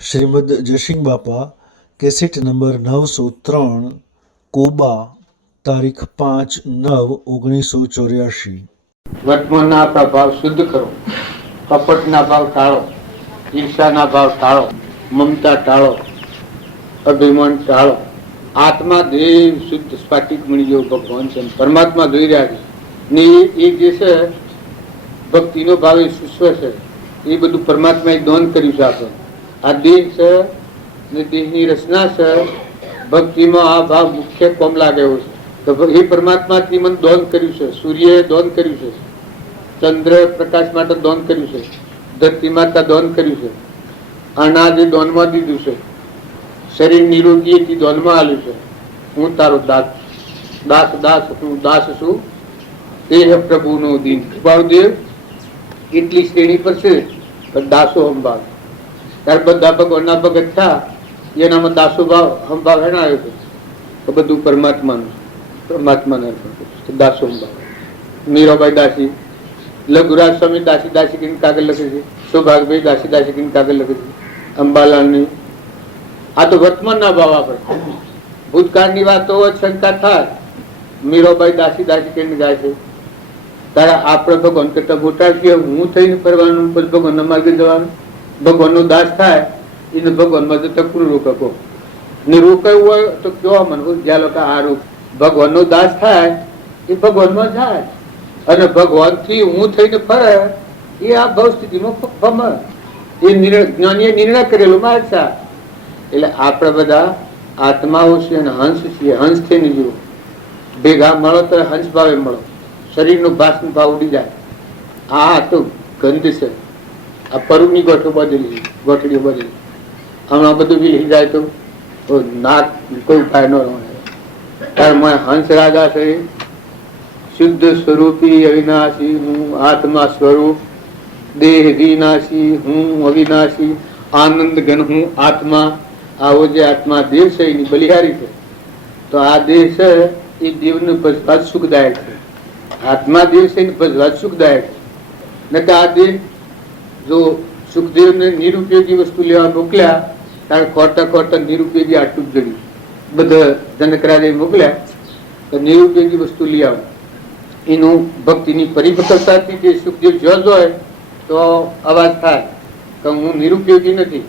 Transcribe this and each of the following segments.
શ્રીમદ જયસિંહ બાપા cassette number 903 Koba તારીખ 5/9/1984। વર્તમાનના આપણા ભાવ શુદ્ધ કરો, કપટના ભાવ ટાળો, ઈર્ષાના ભાવ ટાળો, મમતા ટાળો, અભિમાન ટાળો। આત્મા દેવ શુદ્ધ સ્ફાટિક મળી જેવો ભગવાન છે, પરમાત્મા જોઈ રહ્યા છે ને એ જે છે ભક્તિનો ભાવ એ સુસ્વ છે, એ બધું પરમાત્માએ દોન કર્યું છે આપણે। આ દેહ છે ને દેહની રચના છે, ભક્તિમાં આ ભાવ મુખ્ય કોમ લાગે એવો છે। તો એ પરમાત્માથી મને દોન કર્યું છે, સૂર્યએ દોન કર્યું છે, ચંદ્ર પ્રકાશ માટે દોન કર્યું છે, ધરતી માતા દોન કર્યું છે, અનાજે દોનમાં દીધું છે, શરીર નિરોગી દોનમાં આલ્યું છે। હું તારો દાસ દાસ દાસ હું દાસ છું, દેહ પ્રભુનો દીન કૃપાળુદેવ એટલી શ્રેણી પર છે, દાસો હંભાવ। ત્યારે બધા ભગવાનના ભગત થયા, એનામાં દાસો ભાવ હંભાવ હેના આવ્યો હતો, તો બધું પરમાત્માનું પરમાત્માને દાસો હંભાવ। મીરાબાઈ દાસી, લઘુરાજ સ્વામી દાસી દાસી કરીને કાગળ લખે છે, સૌભાગભાઈ દાસી દાસી કરીને કાગળ લખે છે, અંબાલાલની। આ તો વર્તમાનના ભાવ આપણે ભૂતકાળની વાતો શંકા થાય, મીરાબાઈ દાસી દાસી કરીને ગાય છે, તારા આપણે ભગવાન કરતા મોટા છીએ, હું થઈને ફરવાનું, પછી ભગવાનના માર્ગે જવાનું। ભગવાનનો દાસ થાય એને ભગવાનમાં જતા કોણ રોકકો ને રોકાયું હોય તો કેવા મને જ્યાં લોકો આ રોક ભગવાનનો દાસ થાય એ ભગવાનમાં જાય, અને ભગવાનથી હું થઈને ફરે એ આ ભવ સ્થિતિમાં ભમે, એ જ્ઞાનીએ નિર્ણય કરેલો માર્ગ છે। એટલે આપણે બધા આત્માઓ છે અને હંસ છીએ, હંસ થઈને જુઓ, ભેગા મળો તો હંસ ભાવે મળો, શરીરનો ભાષનો ભાવ ઉડી જાય। આ તો ગંધ છે, આ પરુની ગોઠડીઓ બદલી હમણાં બધું બી લઈ જાય તો નાક કોઈ ઉપાય ન રહે। ત્યારે હંસ રાજા છે, શુદ્ધ સ્વરૂપી અવિનાશી હું આત્મા સ્વરૂપ, દેહ વિનાશી હું અવિનાશી, આનંદ ઘન હું આત્મા। આવો જે આત્મા દેવ છે એની બલિહારી છે, તો આ દેહ છે એ દેવને ભજવા સુખદાયક છે, આત્મા દેવ છે એને ભજવા સુખદાયક છે। ને આ દેહ જો સુખદેવને નિરુપયોગી વસ્તુ લેવા મોકલ્યા, ત્યારે ખોટા ખોટા નિરુપયોગી આટલું જ જડ્યું, બધા જનકરાજે મોકલ્યા તો નિરુપયોગી વસ્તુ લઈ આવો, એનું ભક્તિની પરિપક્વતાથી જે સુખદેવ જોજ હોય તો અવાજ થાય કે હું નિરુપયોગી નથી,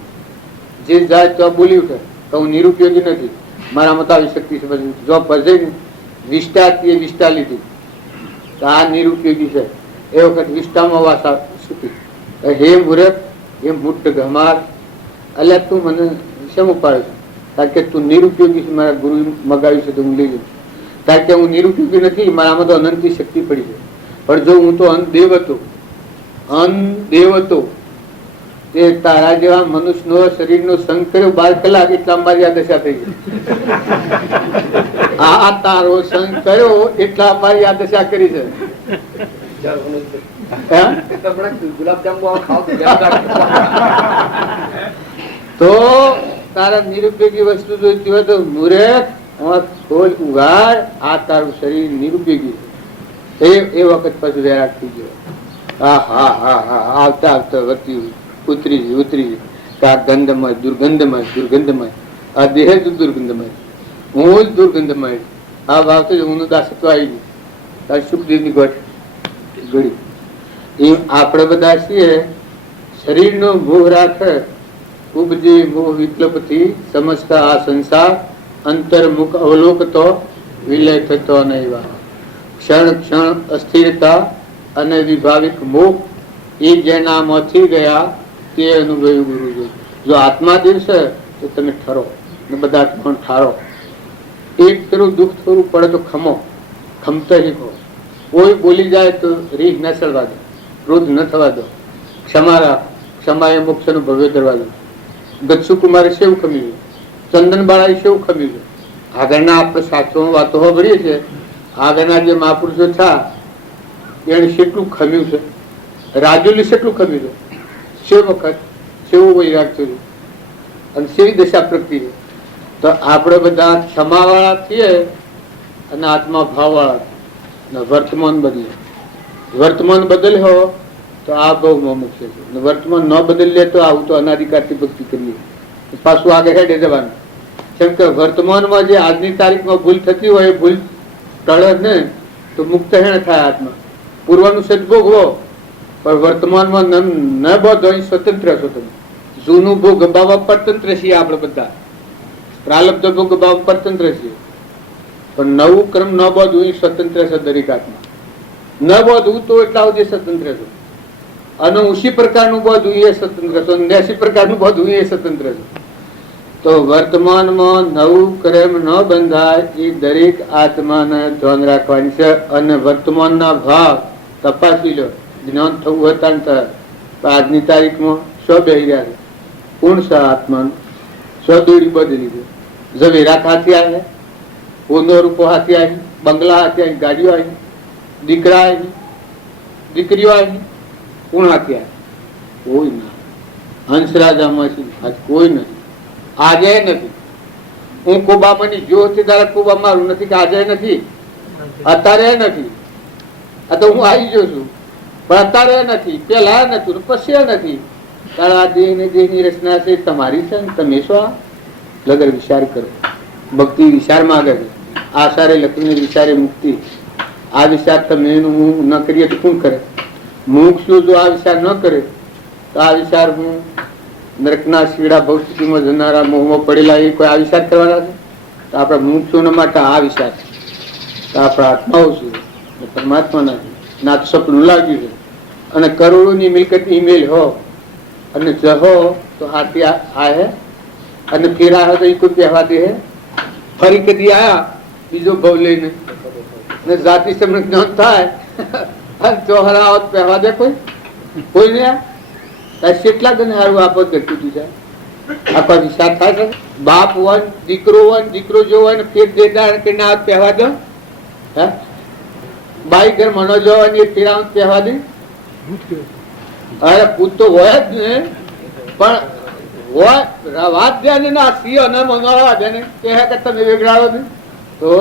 જે જાય તો બોલી ઉઠે કે હું નિરુપયોગી નથી, મારામાં તો આવી શક્તિ છે, જો ભજે વિષ્ટા વિષ્ટા લીધી તો આ નિરુપયોગી છે, એ વખત વિષ્ટામાં વાસા સુખી, હે મૂર્ખ હે મૂર્ખ ગમાર, અલ્યા તું મને શેમ ઉપાડે છે, કારણ કે તું નિરુપયોગી છે, મારા ગુરુ મગાવ્યું છે તો હું લઈ લઉં, કારણ કે હું નિરુપયોગી નથી, મારામાં તો અનંતની શક્તિ પડી છે, પણ જો હું તો અંધદેવ હતો તે તારા જેવા મનુષ્યનો શરીરનો સંગ કર્યો 12 કલાક, એટલા મારી આ દશા થઈ ગઈ। આ તારો સંગ કર્યો એટલા મારી આ દશા કરી છે। તો તારા નિરુપયોગી વસ્તુ જોઈતી હોય તો મૂર્ખ ખોલ ઉઘાડ, આ તારું શરીર નિરુપયોગી છે। એ વખત પછી વૈરાગ થઈ ગયો, હા હા હા હા આવતા આવતા વધતી ઉતરી કે આ ગંધમય દુર્ગંધમય, આ દેહ જ દુર્ગંધમય, હું જ દુર્ગંધમય, આ ભાવ તો હું દાસત્વ આવી ગયું, તારી સુખદેવની ગોઠ ગળી। એ આપણે બધા છીએ, શરીરનો મોહ રાખે ઉપજી મોહ વિકલ્પથી સમજતા આ સંસાર, અંતર્મુખ અવલોકતો વિલય થતો નહીં, ક્ષણ ક્ષણ અસ્થિરતા અને વિભાવિક મોહ એ જેનામાંથી ગયા તે અનુભવી ગુરુજી। જો આત્મા દિવસે તો તમે ઠરો ને બધા પણ ઠારો, એક તરફ દુઃખ થોડું પડે તો ખમતા શીખો, કોઈ બોલી જાય તો રીહ ન ચડવા દો, ક્રોધ ન થવા દો, ક્ષમા એ મોક્ષ નો ભવ્ય દરવાજો। દક્ષુ કુમારે શેવું ખમ્યું, ચંદન બાળાએ શેવું ખમ્યું છે, આગળના આપણે શાસ્ત્રોમાં વાતો સાંભળીએ છીએ, આગળના જે મહાપુરુષો થયા એને કેટલું ખમ્યું છે, રાજુલી કેટલું ખમ્યું છે, સે વખત સેવો વૈરાગ થયું અને સેવી દશા પ્રગતિ છે। તો આપણે બધા ક્ષમા વાળા છીએ અને આત્મા ભાવ વાળા, વર્તમાન બદલ્યો તો આ બહુ મુખ્ય છે, વર્તમાન ન બદલીએ તો આવું તો અનાધિકારથી ભક્તિ કરીએ પાછું આગળ હેડે જવાનું. કેમ કે વર્તમાનમાં જે આજની તારીખમાં ભૂલ થતી હોય એ ભૂલ ટળે ને તો મુક્ત હેણ થાય આત્મા. પૂર્વનું સદભોગવો પણ વર્તમાનમાં ન બધો સ્વતંત્ર છો તમે. જૂનું ભોગ ગંબાવા પરતંત્ર છીએ આપણે બધા, પ્રાલબ્ધ ભોગ ગંબાવા પરતંત્ર છીએ, પણ નવું ક્રમ ન બધું સ્વતંત્ર છે દરેક આત્મા. ન બધું તો એટલા સુધી સ્વતંત્ર છે, અને ઉસી પ્રકારનું બધું એ સ્વતંત્ર છે, 89 પ્રકારનું બધું એ સ્વતંત્ર છે. તો વર્તમાનમાં નવું ક્રમ ન બંધાય એ દરેક આત્માને ધ્યાન રાખવાની છે. અને વર્તમાનના ભાવ તપાસી લો, જ્ઞાન થવું હતા આજની તારીખમાં સ્વ બેહી રહ્યા છે. કોણ છે આત્માનું? સ્વદોરી બદલી છે. ઝવેરાત હાથી આવે, હોનો રૂપો હાથી આવી, બંગલા હાથી આવી, ગાડીઓ આવી, દીકરા આવી, દીકરીઓ આવી, કોણ હાથી આવે? કોઈ ના. હંસરાજામાં કોઈ નથી, આજે નથી. હું કુબામાની જોથી તારે કુબા મારું નથી કે આજે નથી, અત્યારે નથી. આ તો હું આવી ગયો છું, પણ અત્યારે નથી, પેલા નથી, પછી નથી. તારા દેહ ને દેહ ની રચના છે તમારી છે ને તમે શું લગર વિચાર કરો. ભક્તિ વિચાર માંગે છે. આશારે લખીને વિચારે મુક્તિ. આ વિચાર તમે હું ન કરીએ તો કોણ કરે? મુક્ષુ જો આ વિચાર ન કરે તો આ વિચાર હું નરકના શીડા ભૌતિકમાં જનારા મોહમાં પડેલા એ કોઈ આ વિચાર કરવાના છે? તો આપણા મુક્ષુના માટે આ વિચાર છે. તો આપણા આત્માઓ છે, પરમાત્મા નથી. ના તો સપનું લાગ્યું છે. અને કરોડોની મિલકત ઈમેલ હો અને જહો તો હાથી આહે અને ફેર આવ્યો તો એ કોઈ પહેવા દે. ફરી કદી આયા બીજો ભવ લઈને જાતિ સમૃદ્ધ જ્ઞાન થાય અને ચોહરા આવત પહેવા દે કોઈ ને? કેટલા ગણે સારું આપત ઘટતું જાય. આખો વિચાર થાય છે. બાપ હોય, દીકરો હોય, દીકરો જો હોય ને ફેર દેદાર કે ના પહેવા દો. હે બાઈ ઘર મનો જો હોય ને ફેર આવત પહેવા દે. અરે પૂત તો હોય જ ને, પણ હોય વાત દે ને ના સિંહ અને મનાવા દે ને કે તમે વેગડાવો ને. તો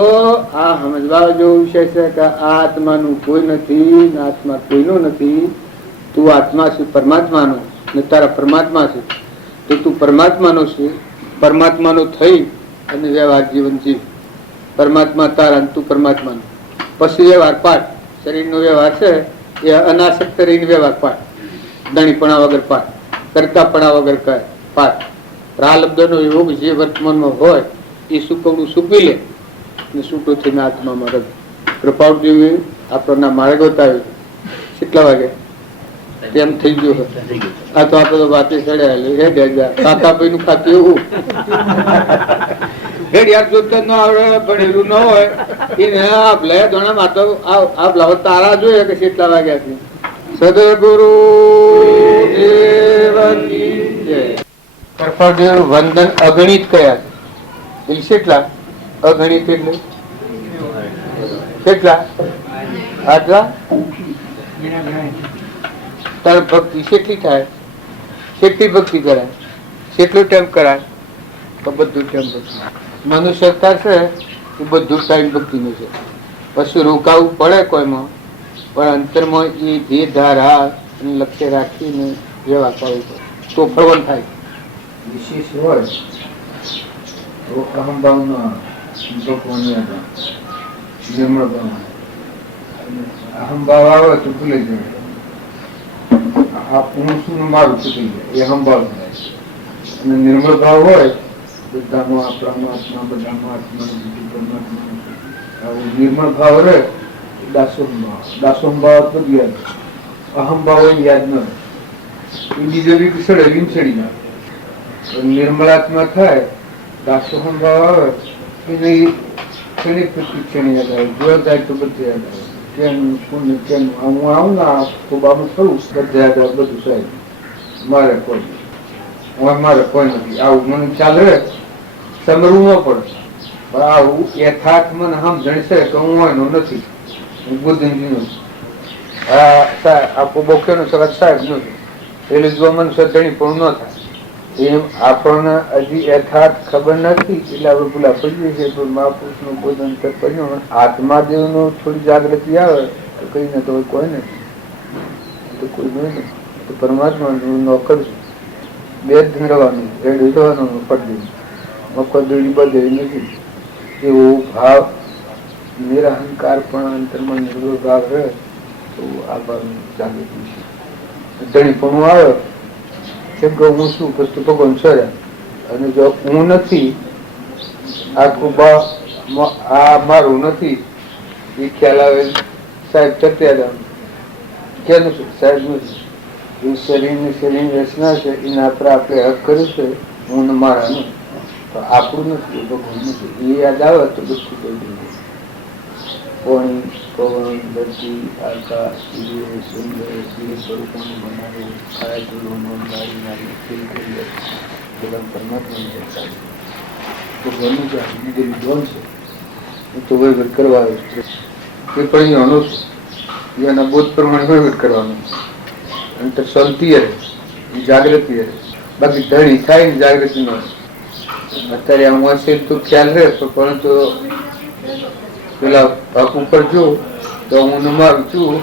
આ સમજવા જેવો વિષય છે કે આ આત્માનું કોઈ નથી, આત્મા કોઈનો નથી. તું આત્મા છે પરમાત્માનો ને તારા પરમાત્મા છે તો તું પરમાત્માનો છે. પરમાત્માનો થઈ અને વ્યવહાર જીવન જીવ. પરમાત્મા તારા તું પરમાત્માનો. પછી વ્યવહાર પાઠ. શરીરનો વ્યવહાર છે એ અનાસક્ત રહીને વ્યવહાર પાઠ. દણીપણા વગર પાઠ, કરતાપણા વગર પાઠ. પ્રાલબ્ધનો યોગ જે વર્તમાનમાં હોય એ સુકવડું સૂકવી લે ને સૂકો થઈને આત્મામાં રગ. કૃપાળદેવે આપણના માર્ગ બતાવ્યો. કેટલા વાગે તેમ થઈ ગયો. આ તો આપડે વાતે ચડ્યા કાકાભાઈ નું ખાતું એવું ઘડિયાળ જોતા ન આવડે, ભણેલું ન હોય એને આપલે દોણા માતો આપલા તારા જોઈએ કે કેટલા વાગ્યા છે. સદગુરુ કૃપાળદેવ વંદન અગણિત કયા છે? કેટલા અગણિત? એટલે કેટલા? આટલા. તારે ભક્તિ કેટલી થાય? કેટલી ભક્તિ કરાય? કેટલો ટાઈમ કરાય? તો બધું ટાઈમ ભક્તિ. મનુષ્ય અવતાર છે એ બધું ટાઈમ ભક્તિનું છે. પછી રોકાવું પડે કોઈમાં, પણ અંતરમાં એ જે ધારા લક્ષ્ય રાખીને વ્યવહાર કરવું પડે તો ફળવન થાય. વિશેષ હોય તો અહંભાવના અહંભાવ આવે તો ભૂલી જાય. આ હું શું મારું ચૂકી જાય એ અહંભાવ થાય. અને નિર્મળ ભાવ હોય બધામાં આપણામાં આત્મા, બધામાં આત્મા, બીજું પરમાત્મા. આવું નિર્મળ ભાવ રહે દાસોભાવ. દાસોભાવ બધું યાદ, અહંભાવ યાદ ન રહે. એ બીજો બી સડે ચડી ના. નિર્મળાત્મા થાય, દાસોહમ ભાવ આવે એને ક્ષણિક પ્રતિ ક્ષણ યાદ આવે. જો થાય તો બધું યાદ આવે. કેનું શું ને કેનું હું આવું ના તો બાબુ થયું બધા યાદ આવે. બધું સાહેબ મારે કોઈ મારે કોઈ નથી. આવું મને ચાલ રહે સમરવું ન પડે. આવું યથાર્થ મને સમજણ છે કે હું એનો નથી, હું બુદ્ધિનો. આપો બોખેનો સવાલ સાહેબ નથી એટલે જો મને સદણી પણ ન થાય. એમ આપણને હજી યથાર્થ ખબર નથી એટલે આપણે ભૂલા પડીએ છીએ. પણ મહાપુરુષ નું કોઈ અંતર પડ્યું આત્માદેવ નો થોડી જાગૃતિ આવે તો કઈ ને તો કોઈ નથી, તો કોઈ નથી. તો પરમાત્મા નું નોકર છું. બે જ ધરવાનું, રેડી થવાનું, પડી મફત બધે નથી. એવો ભાવ નિરહંકાર પણ અંતરમાં નિર્ભર ભાવ રહે તો આ ભાવ જાગૃતિ છે. ધણીપણું આવે કેમ કે હું શું વસ્તુ ભગવાન સર્યા, અને જો હું નથી, આ મારું નથી એ ખ્યાલ આવે. સાહેબ ચત્યારામ ક્યાંનું છે? સાહેબ નથી. એ શરીરની રચના છે, એના આપણે હક કર્યું છે, હું ને મારાનું. તો આપણું નથી, ભગવાન નથી. એ યાદ આવે તો બધું કહી દઈએ. પાણી, પવન, ધરતી, આકાશ, સૂર્ય, સુંદર, સ્વરૂપોનું બનાવ્યું, ખાય ધૂળોનું, નારી નારી, ફીલ કરી બધા પરમાત્મા ભગવાનનું છે. બીજે વિદ્વાન છે એ તો વહીવટ કરવા આવે છે. એ પણ એ અનુસ એના બોધ પ્રમાણે વહીવટ કરવાનું. અને તો શાંતિ રહે, જાગૃતિ રહે. બાકી ધણી થાય ને જાગૃતિ ન રહે. અત્યારે આમ હશે તો ખ્યાલ રહે, પરંતુ પેલા હક ઉપર જો તો હું મારું છું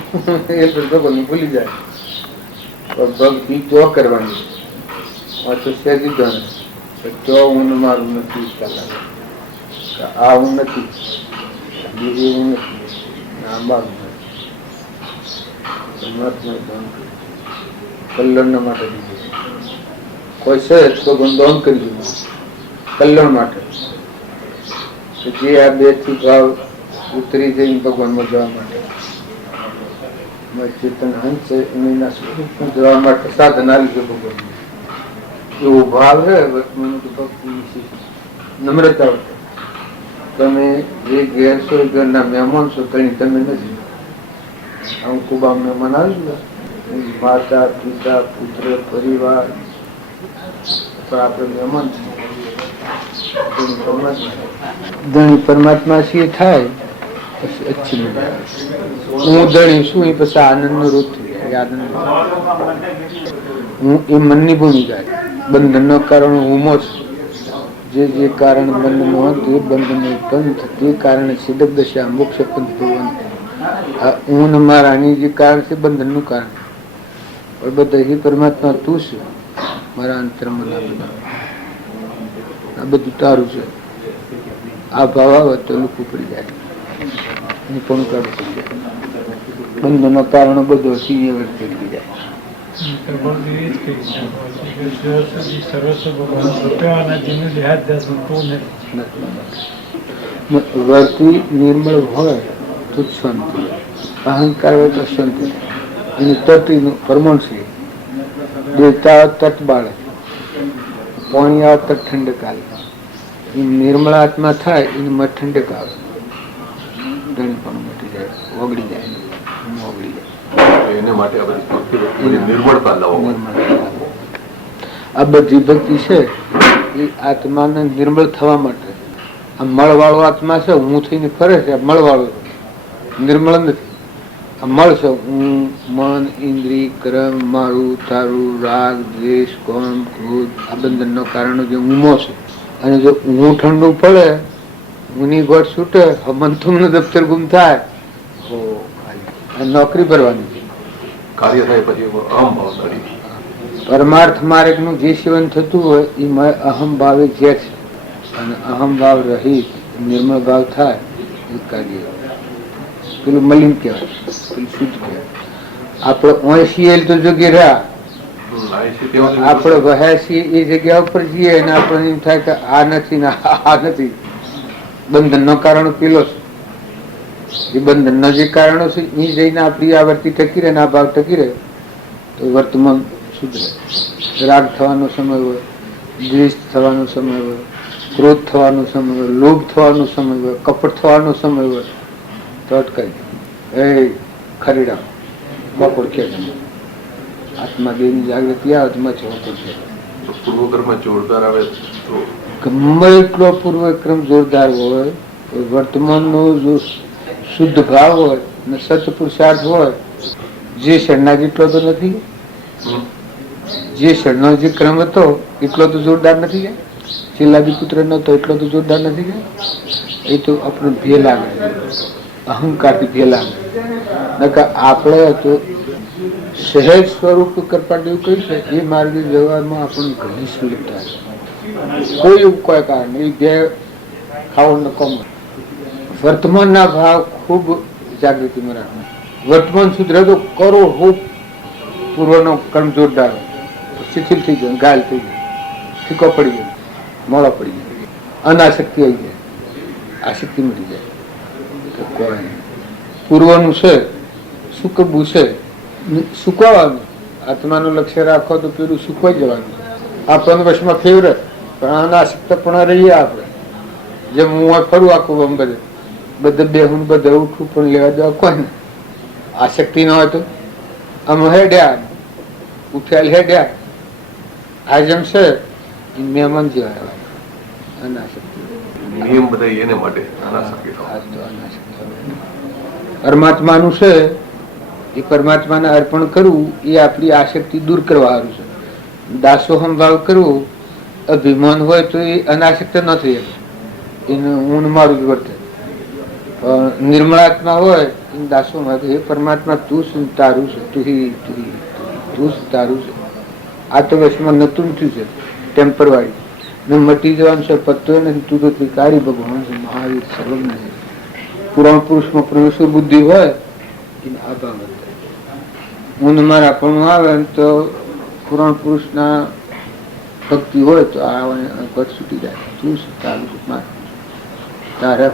એ તો ભગવાન ભૂલી જાય. ભક્તિ જો કરવાની તો સહેજી જાણે તો હું મારું નથી, આ હું નથી, બીજું હું નથી, આ મારું નથી. કલ્યાણ માટે દીધું કોઈ છે તો દહન કરી દીધું કલ્યાણ માટે. જે આ બે થી ભાવ ઉતરી જઈને ભગવાનમાં જવા માટે ચેતન હંસ છે એના સ્વરૂપમાં જવા માટે સાધન આવી ગયું. ભગવાન એવો ભાવ છે વર્તમાન ભક્તિ નમ્રતા. તમે જે ઘેર છો ઘરના મહેમાન છો, તમે નથી. હું કુબા મહેમાન આવી માતા પિતા પુત્ર પરિવાર આપણે મહેમાન છીએ. ધણી પરમાત્મા છે થાય પછી અચ્છી મજા. હું ધણી શું એ પછી આનંદ નો રૂપ આનંદ હું એ મનની ભૂમિકા. બંધન નો કારણ હુંમો છું. જે કારણ બંધન હતું એ બંધન ઉત્પન્ન તે કારણે સિદ્ધ દશા મોક્ષ પંથ ભગવાન. હું ને મારાની જે કારણ છે બંધન નું કારણ. બધા એ પરમાત્મા તું છે મારા અંતરમાં આ બધું તારું છે. આ ભાવ આવે તો લુકું પડી જાય, પણ કાઢું પડી જાય. બંધનો કારણ બધો સિંહ થઈ જાય. વર્તી નિર્મળ હોય તો શાંતિ, અહંકાર હોય તો શાંતિ. એની તટીનું પરમાણ છે. દેવતા તટ બાળે, પાણી આવે તો ઠંડક આવે. એ નિર્મળ આત્મા થાય એને મત ઠંડક આવે. ધણી પણ મટી જાય, ઓગળી જાય, ઓગળી જાય. આ બધી ભક્તિ છે એ આત્માને નિર્મળ થવા માટે. આ મળવાળો આત્મા છે, હું થઈને ફરે છે. મળવાળો નિર્મળ નથી. આ મળ છે હું, મન, ઇન્દ્રિય, કર્મ, મારું, તારું, રાગ, દ્વેષ, કોમ, ક્રોધ આ બંધનનો કારણ જે ઊંમો છે. અને જો હું ઠંડુ પડે, ઊની ગોળ છૂટે, મંથુમનું દફતર ગુમ થાય, નોકરી ભરવાની કાર્ય થાય પછી પરમાર્થ માર્ગ નું જે સેવન થતું હોય એ અહમ ભાવે જે છે. અને અહમ ભાવ રહિત નિર્મળ ભાવ થાય એ કાર્ય પેલું મલિન કહેવાય, પેલું શુદ્ધ કહેવાય. આપણે 80 તો જગ્યા રહ્યા, આપણે વહ્યા છીએ એ જગ્યા ઉપર જઈએ અને આપણે એમ થાય કે આ નથી ને આ નથી. બંધન નો કારણ પેલો છે. એ બંધન ના જે કારણો છે એ જઈને આપણી આવર્તી ટકી રહે ને આ ભાવ ટકી રહે તો વર્તમાન શુદ્ધ રહે. રાગ થવાનો સમય હોય, દ્વેષ થવાનો સમય હોય, ક્રોધ થવાનો સમય હોય, લોભ થવાનો સમય હોય, કપટ થવાનો સમય હોય તો અટકાઈ જાય. એ ખરીડા બપોર કે આત્મા દેહની જાગૃતિ આવે તો મચવો પડશે. પૂર્વકર્મ જોરદાર આવે તો ગમે એટલો પૂર્વક્રમ જોરદાર હોય, વર્તમાનનો જો શુદ્ધ ભાવ હોય ને સત્ય પુરુષાર્થ હોય, જે ક્ષણના જેટલો તો નથી, જે ક્ષણનો જે ક્રમ હતો એટલો તો જોરદાર નથી ગયા. ચેલાજી પુત્ર નતો એટલો તો જોરદાર નથી ગયા. એ તો આપણને ભે લાગે, અહંકારથી ભે લાગે. આપણે તો સહેજ સ્વરૂપ કરપાટીયું કહ્યું છે એ માર્ગે જવામાં આપણને ઘણી સુલભતા છે. કોઈ એવું કોઈ કારણ નહીં જે ખાવો નકામો. વર્તમાનના ભાવ ખૂબ જાગૃતિમાં રાખવા. વર્તમાન સુધરે તો કરો ખૂબ પૂર્વનો કર્મ જોરદાર શિથિલ થઈ ગયો, ગાલ થઈ ગયો, ઠીકો પડી ગયો, મોડો પડી ગયો, અનાશક્તિ આવી જાય, આશક્તિ મળી જાય. તો કોઈ નહીં. પૂર્વનું છે શું કરવું છે સુકવવાનું. આત્માનું લક્ષ્ય રાખો તો પેલું સુકવાઈ જવાનું. આપણને વશમાં ફેવરેટ પણ અનાશક્ત પણ રહીએ આપણે. જેમ હું ફરું આખું બધે બેહું બધે ઉઠું પણ લેવા દેવા કોઈ ને. આસક્તિ ન હોય તો આમ હેડ્યા ઉઠ્યા હેડ્યા. આ જેમ છે મહેમાન જેવા અનાશક્તિ. નિયમ બધા એને માટે અનાસક્તિ. પરમાત્માનું છે એ પરમાત્માને અર્પણ કરવું એ આપણી આસક્તિ દૂર કરવા સારું છે. દાસોહમ ભાવ કરવો અભિમાન હોય તો એ અનાસક્ત નથી. એને હું મારું જ વર્તે. નિર્મળાત્મા હોય દાસોમાં એ પરમાત્મા તું શું તારું છે, તું તારું છે. આ તો વશમાં નતું થયું છે ટેમ્પર વાળી ને મટી જવાનું છે. પત્તો નથી. તું તો ત્રિકારી ભગવાન છે, મહાવીર સર્વજ્ઞ છે. પુરાણ પુરુષમાં પરમેશ્વર બુદ્ધિ હોય એને અભાવ હું મારા પણ આવે તો પુરાણ પુરુષના ભક્તિ હોય તો આ પદ છૂટી જાય. તું તારું તારે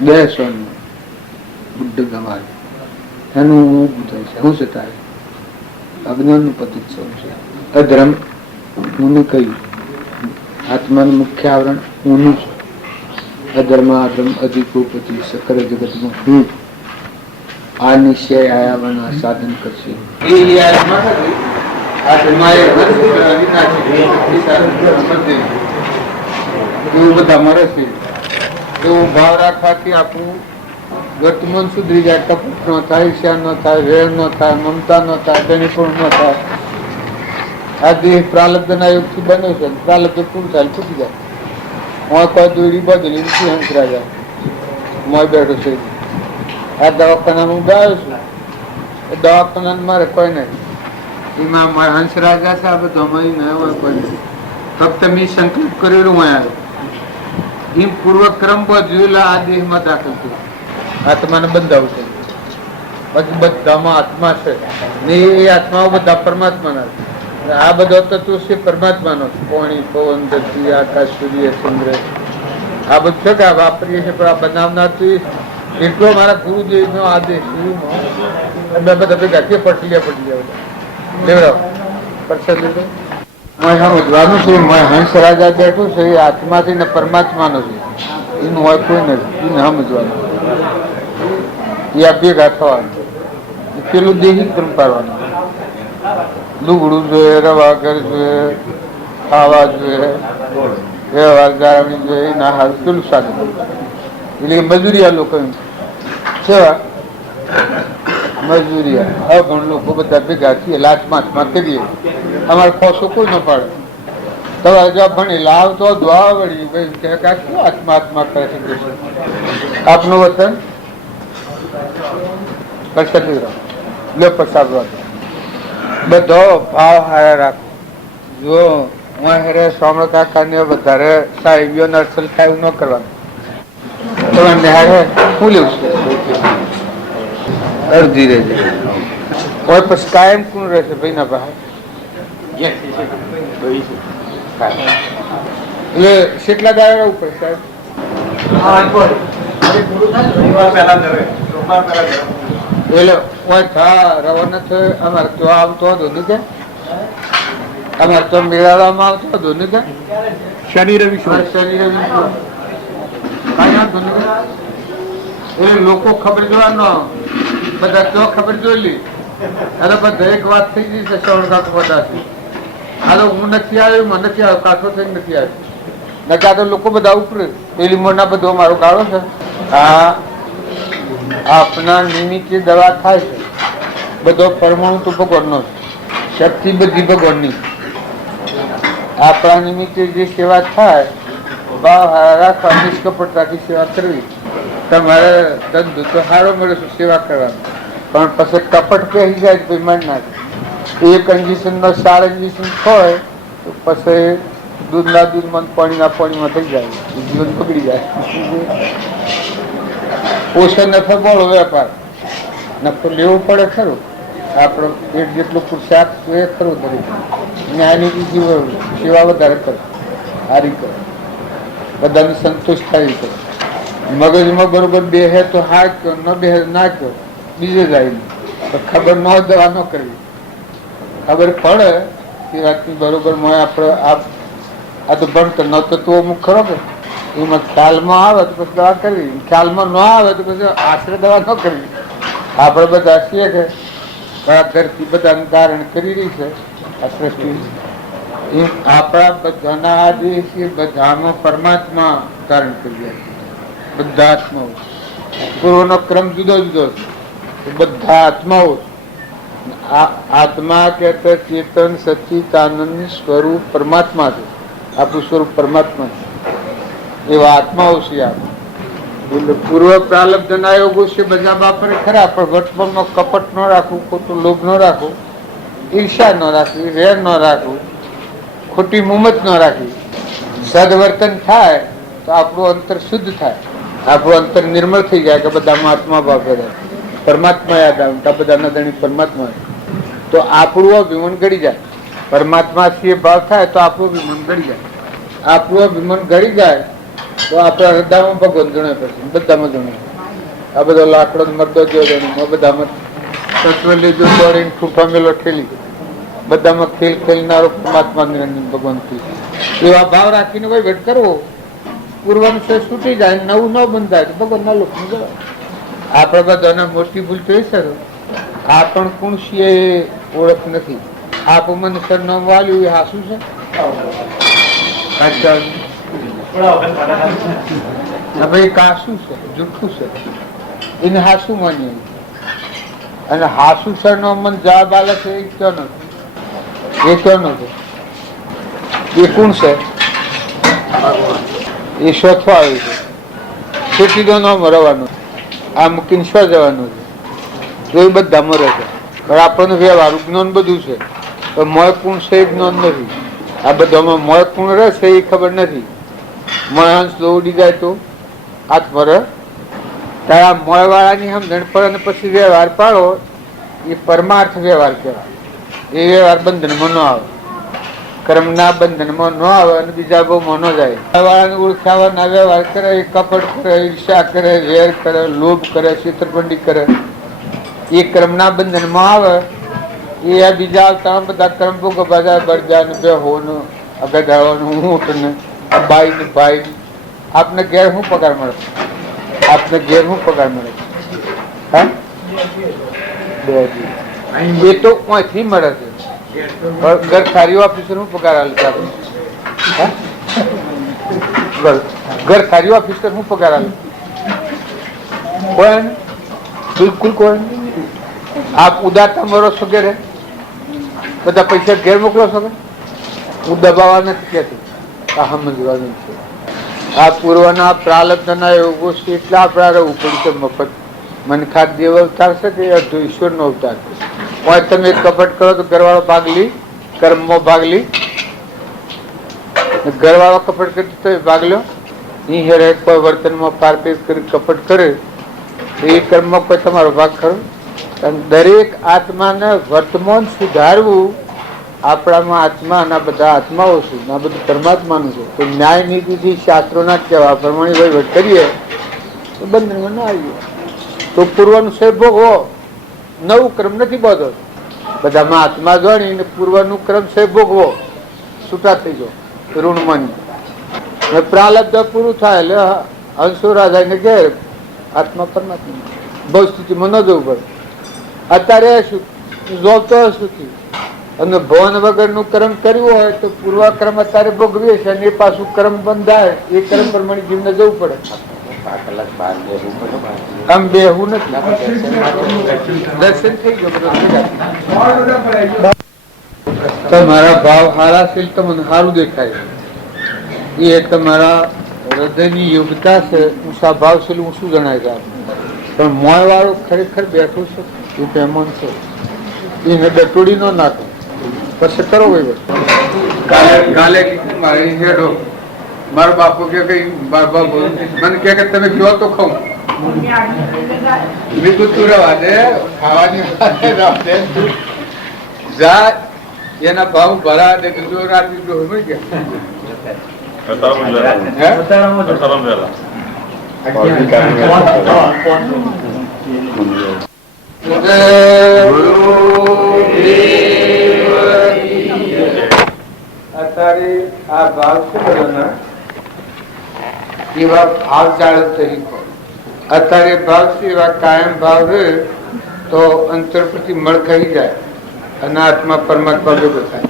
બે સોન બુદ્ધ ગમાર એનું થાય છે. શું છે તારે અજ્ઞાનનું પતિત સૌ છે. અધર્મ હું કહ્યું આત્માનું મુખ્ય આવરણ ઊનું છે. અધર્મ અધર્મ અધિકોપતિ સકર જગતમાં હું આ નિશ્ચય આયાવના સાધન કરશે. એવું બધા મળે છે. એવો ભાવ રાખવાથી આપણું વર્તમાન સુધરી જાય. કપટ ન થાય, ઈર્ષ્યા ન થાય, વેર ન થાય, મમતા ન થાય, ધણીપણ ન થાય. આ દેહ પ્રાલબ્ધના યોગથી બન્યો છે. પ્રાલબ્ધ પૂરું થાય છૂટી જાય. હું કોઈ દોરી બદલી નથી. હંસરાજા મોય બેઠો છે. આ દવાખાનામાં હું ગાયો છું. એ દવાખાના મારે કોઈ નહીં. એમાં હંસરાજા છે. આ બધું અમારી ન હોય કોઈ નહીં. ફક્ત મેં સંકલ્પ કરેલું હું આવ્યો. એમ પૂર્વક્રમ જોયેલા આ દેહમાં દાખલ થયું. આત્માને બંધાવું છે. પછી બધામાં આત્મા છે ને એ આત્માઓ બધા પરમાત્માના છે. આ બધો તત્વ છે પરમાત્માનો. પાણી, પવન, ધરતી, આકાશ, સૂર્ય, ચંદ્ર આ બધું છે કે આ વાપરીએ છીએ. પણ આ બનાવનાર તો એટલો મારા ગુરુદેવનો આદેશ અમે બધા ભેગા કે પટી જાય લેવડાવ પરસાદ લીધો. સમજવાનું છે હંસ રાજા બેઠું છે એ આત્માથી ને પરમાત્માનો છે. એનું હોય કોઈ નથી. એને સમજવાનું એ આ ભેગા થવાનું. પેલું દેહી કર્મ પાડવાનું. લુગડું જોઈએ, રવા ઘર જોઈએ, ખાવા જોઈએ, વ્યવહાર જાળવણી જોઈએ. એના હાલ પેલું સાધન એટલે મજૂરિયા લોકો સેવા મજૂરિયા અભણ લોકો બધા ભેગા છીએ. લાચમાં કરીએ. અમારે ખોસો કોઈ ન પાડે. તમારે જો ભણી લાવ તો દુઆ વળી ભાઈ શું આત્મા કરે છે. આપનું વતન લે પસાર બધો ભાવ હારા રાખો. જો હું હેરે સોમણ કાકા ને વધારે સાહેબીઓ નર્સલ ખાય ન કરવાનું. તમે નિહાળે શું લેવું છે અડધી રહેજે. કોઈ પછી કાયમ કોણ રહેશે ભાઈ ના પાસે એટલે કેટલા દાડા ઉપર સાહેબ એટલે રવાના થયો. અમારે તો આવતો હતો ને કે અમારે તો મેળાવામાં આવતો હતો ને કે શનિ રવિ શનિ રવિ એ લોકો ખબર જોવાનો બધા તો ખબર જોઈ લી. અને બધા એક વાત થઈ ગઈ છે શ્રવણ કાકો બધા હાલો હું નથી આવ્યો મને નથી આવ્યો કાઠો થઈને નથી આવ્યો. નકા તો લોકો બધા ઉપરે પેલી મોરના બધો મારો ગાળો છે. આ આપના નિમિત્તે દવા થાય છે. બધો પરમાણુ તો ભગવાનનો છે. શક્તિ બધી ભગવાનની. આપણા નિમિત્તે જે સેવા થાય ભાવ રાખવા નિષ્કપટતાથી સેવા કરવી. તમારે ધંધો તો સારો મળે છે સેવા કરવાનો. પણ પછી કપટ કહી જાય તો માન નાખે. એ કન્ડિશનમાં 4 ઇન્જેક્શન હોય તો પછી દૂધના દૂધમાં પાણીના પાણીમાં થઈ જાય, જીવન બગડી જાય. પોષણ નફો બોલો વેપાર નફો લેવો પડે ખરું, આપણો પેટ જેટલું પુરુષાર્થ એ ખરું દરેક ન્યાયની બીજી સેવા વધારે કરે, સારી કરે, બધાને સંતોષ થાય કરે. મગજમાં બરોબર બેહે તો હા કયો, ન બેહે ના કયો, બીજે જાય નહીં. ખબર ન દવા ન કરવી, ખબર પડે એ વાતની બરોબર આપણે આ તો ભણતર ન તો અમુક ખરો કે એમાં ખ્યાલમાં આવે તો પછી દવા કરવી, ખ્યાલમાં ન આવે તો પછી આશરે દવા ન કરવી. આપણે બધા છીએ કે ધરતી બધાને ધારણ કરી રહી છે આ સૃષ્ટિ, આપણા બધાના આદેશ બધામાં પરમાત્મા ધારણ કરી રહ્યા છે. બધા આત્માઓ પૂર્વનો ક્રમ જુદો જુદો છે, બધા આત્માઓ. આત્મા કહેતા ચેતન સચ્ચિદાનંદ સ્વરૂપ પરમાત્મા છે, આપણું સ્વરૂપ પરમાત્મા છે, એવા આત્માઓ છે. એટલે પૂર્વ પ્રાલબ્ધના યોગો છે બધા વાપરે ખરા, પણ વર્તમાનમાં કપટ ન રાખવું, ખોટું લોભ ન રાખવું, ઈર્ષા ન રાખવી, વેર ન રાખવું, ખોટી મુમત ન રાખવી. સદવર્તન થાય તો આપણું અંતર શુદ્ધ થાય, આપણું અંતર નિર્મળ થઈ જાય કે બધામાં આત્મા ભાવ કરે, પરમાત્મા યાદ આવે, બધાના ધણી પરમાત્મા, તો આપણું અભિમાન ગળી જાય. પરમાત્મા થી ભાવ થાય તો આપણું અભિમાન ગળી જાય. આપણું અભિમાન ગળી જાય તો આપણા હૃદયમાં ભગવાન જણે, પછી બધામાં જણે. આ બધો લાકડો મરદો જો જણે, બધામાં તત્વ લીધો દોડીને ઠૂઠા મેલો ઠેલી, બધામાં ખેલ ખેલનારો પરમાત્મા નિરંજન ભગવાન થી. એવા ભાવ રાખીને કોઈ ભેટ કરવો, પૂર્વાંશ છૂટી જાય, નવું ન બંધાય તો ભગવાન ના લોકો જવાય. આપણે બધાને મોટી ભૂલ થઈ શકે, આ પણ કોણ છે ઓળખ નથી. આપ મને સરનામ વાલ્યું એ હાસું છે, ભાઈ કાશું છે, જૂઠું છે, એને હાસું માનીએ. અને હાસુ સરનામ મને જવાબ આલે છે એ ક્યાં નથી, એ ક્યાં નથી, એ કોણ છે? એ શોધવા આવ્યું છે, ખેતીનો નામ રવાનું, આ મૂકીને શું જવાનું છે, એ બધા મરે છે. પણ આપણને વ્યવહાર જ્ઞાન બધું છે, પણ મોય કોણ છે એ જ્ઞાન નથી. આ બધામાં મોય કોણ રહેશે એ ખબર નથી. મોય અંશ દોડી જાય તો હાથ ભરે, ત્યારે આ મોય વાળાની સમજણ પડે અને પછી વ્યવહાર પાડો, એ પરમાર્થ વ્યવહાર કહેવાય. એ વ્યવહાર બંધનમાં ન આવે, કર્મના બંધનમાં ન આવે અને બીજા બહુમાં ન જાય. વાળાને ઓળખાવાના વ્યવહાર કરે, કપટ કરે, ઈર્ષા કરે, વેર કરે, લોભ કરે, છેતરપિંડી કરે, એ કર્મના બંધનમાં આવે. એ બીજા આવતા બધા કર્મ ભોગો, બધા બળજાને બેહોનું, અગધાવાનું, ઊંટ ને બાઈ ને ભાઈ. આપને ઘેર શું પગાર મળે? આપને ઘેર શું પગાર મળે? હા, એ તો અહીંથી મળે છે. ઘર ખારી ઓફિસર શું પગાર હાલે છે આપણે? ઘર ખારી ઓફિસર શું પગાર હાલે? કોઈ બિલકુલ કોઈ. આપ ઉદારતા મરો છો ઘેરે, બધા પૈસા ઘેર મોકલો છો કે હું દબાવવા નથી કહેતી, આ સમજવાનું છે. આ પૂર્વના પ્રાલબ્ધના યોગો છે એટલે આપણે રહેવું પડશે મફત. મનખાત દેવ અવતાર છે કે અર્ધ ઈશ્વરનો અવતાર છે. હોય તમે કપટ કરો તો ઘરવાળો ભાગ લી, કર્મમાં ભાગ લી, ઘરવાળો કપટ કરી તો ભાગ લ્યો. અહીં હેરે કોઈ વર્તનમાં પારપેટ કરી કપટ કરે એ કર્મમાં કોઈ તમારો ભાગ ખરો? દરેક આત્માને વર્તમાન સુધારવું. આપણામાં આત્માના બધા આત્માઓ છે, આ બધું પરમાત્માનું છે. તો ન્યાય નીતિથી શાસ્ત્રોના કહેવા પ્રમાણે વહીવટ કરીએ તો બંધનમાં ના આવીએ. તો પૂર્વનું છે ભોગવો, નવું ક્રમ નથી બધો. બધામાં આત્મા જાણીને પૂર્વનું ક્રમ છે ભોગવો, છૂટા થઈ જાઓ ઋણમાની. પ્રાલબ્ધ પૂરું થાય એટલે હંસો રાજાને ઘેર, આત્મા પરમાત્મા. બહુ સ્થિતિમાં ન જવું પડે. અત્યારે જોતો સુખી અને ભવન વગરનું કર્મ કર્યું હોય તો પૂર્વક્રમ અત્યારે ભોગવીએ છે અને એ પાછું કર્મ બંધાય, એ કર્મ પ્રમાણે જીવને જવું પડે. આમ બેહવું નથી, દર્શન થઈ ગયું. તમારા ભાવ હારા છે, તમને સારું દેખાય, એ તમારા હૃદયની યોગ્યતા છે. ઊંચા ભાવ છે, ઊંચું જણાય છે. પણ મોય વાળો ખરેખર બેઠું છે, એ મહેમાન છે. એને ડટોડી નો નાખો, પછી કરો વહીવટ. કાલે કીધું મારે હેડો, મારો બાપુ કે મારા બાપુ મને કે તમે કયો તો ખાઉં. બીજું તું રવા દે, ખાવાની જા, એના ભાવ ભરા દે તો જો રાત્રિ જો હોય ગયા. અત્યારે આ ભાવ છે બધાના, એવા ભાવ ચાલુ તરીકો. અત્યારે ભાવ છે એવા કાયમ ભાવ રહે તો અંતર પ્રતિ મળ ખાઈ જાય અને આત્મા પરમાત્મા ભેગો થાય.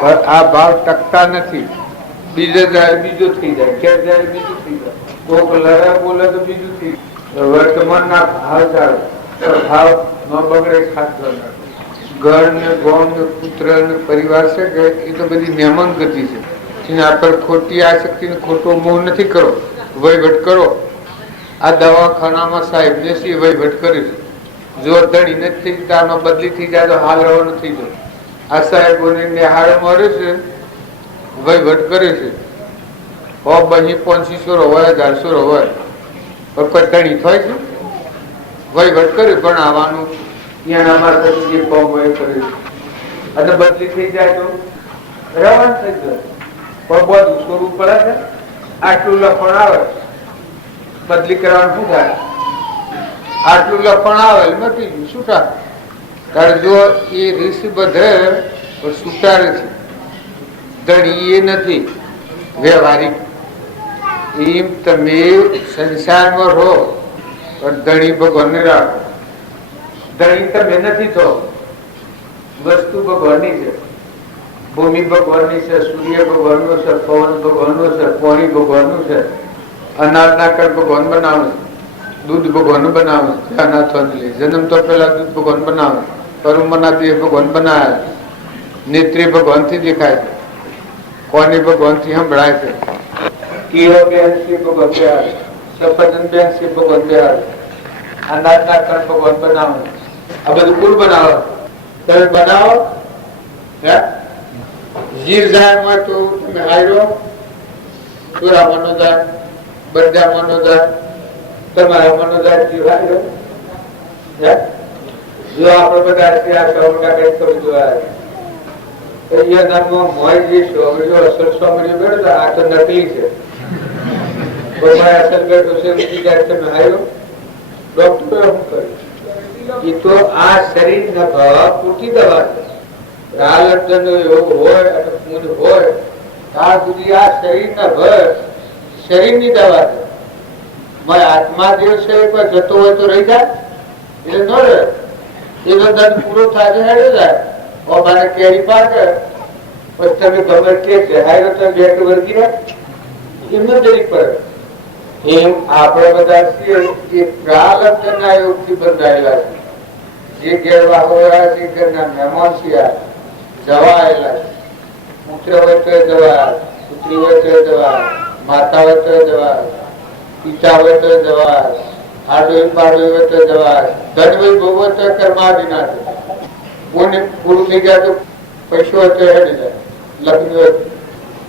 પણ આ ભાવ ટકતા નથી. બીજો જાય બીજો થઈ જાય, ક્યાં જાય બીજું થઈ જાય, કોક લડા બોલે તો બીજું થઈ જાય. વર્તમાનના ભાવ ચાલે, ભાવ ન બગડે. ખાસ ઘર ને ગોમ ને પુત્ર ને પરિવાર છે કે એ તો બધી મહેમાન ગતિ છે. એના પર ખોટી આસક્તિ ને ખોટો મોહ નથી કરો, વહીવટ કરો. આ દવાખાનામાં સાહેબ ને સી વહીવટ કરે છે. જો ધણી નથી તાનો બદલી થઈ જાય તો હાલ રવાનો થઈ જાય. આ સાહેબોને નિહાળે મળે છે, વહીવટ કરે છે. બહી 500 હોય 1000 હોય, પણ કોઈ ધણી થાય છે? વહીવટ કરે ભણાવવાનું, એના મારફત જે ફોર્મ હોય કરે છે. અને બદલી થઈ જાય તો રવાન થઈ જાય. પણ બધું સ્વરૂપ પડે છે. આટલું લખણ આવે, બદલી કરવાનું શું થાય? આટલું લખણ આવે નથી શું થાય? ત્યારે જો એ ઋષિ બધે સુતારે છે, ધણી એ નથી વ્યવહારિક. એમ તમે સંસારમાં રહો પણ ધણી ભગવાનને રાખો. ધણી તમે નથી થો, વસ્તુ ભગવાનની છે. ભૂમિ ભગવાનની છે, સૂર્ય ભગવાનનું છે, પવન ભગવાનનું છે, પાણી ભગવાનનું છે, અનાજના કર ભગવાન બનાવે, દૂધ ભગવાન બનાવે. જન્મ તો પેલા દૂધ ભગવાન બનાવે, કરુમના દેહ ભગવાન બનાવે, નેત્રી ભગવાન થી દેખાય છે, કોની ભગવાન થી સંભળાય છે, કીરો બેન શ્રી ભગવાન બિહાર, સફરજન બેન શ્રી ભગવાન બિહાર, અનાજના કર ભગવાન બનાવે. આ બધું કુલ બનાવો. તમે બનાવો જીર જાહેર માં તો તમે હાર્યો, ચોરા મનોદાર, બધા મનોદાર, તમારા મનોદાર જીવ હાર્યો. જો આપણે બધા આ તો નકલી છે. અસલ બેઠો છે તમે હાર્યો. ડોક્ટરે શું કર્યું? એ તો આ શરીર ના ભાવ પૂરતી દવા છે. હોય ત્યાં સુધી આ શરીર ના ભય શરીર ની દવા છે. આત્મા જે છે જતો હોય તો રહી જાય, એટલે ન રહે. એનો દંડ પૂરો થાય હેડે જાય. મારે કેરી પાકે પછી તમે ગમે કે હારો તમે બેઠ વર્ગી રહે એમ ન જરી પડે. એમ આપણે બધા છીએ એ પ્રાલબ્ધના યોગથી બંધાયેલા છે. જે ઘેરવા હોય છે, ઘરના મહેમાન છીએ, જવાયેલા છે. પુત્ર હોય તો જવા, પુત્રી હોય તો જવા, માતા હોય તો જવા, પિતા હોય તો જવા, આડોઈ પાડોઈ હોય તો જવા, ધન વૈભવ હોય તો કર્માદિના છે. કોને પૂરું થઈ જાય તો પૈસો હોય તો હેડી જાય, લગ્ન હોય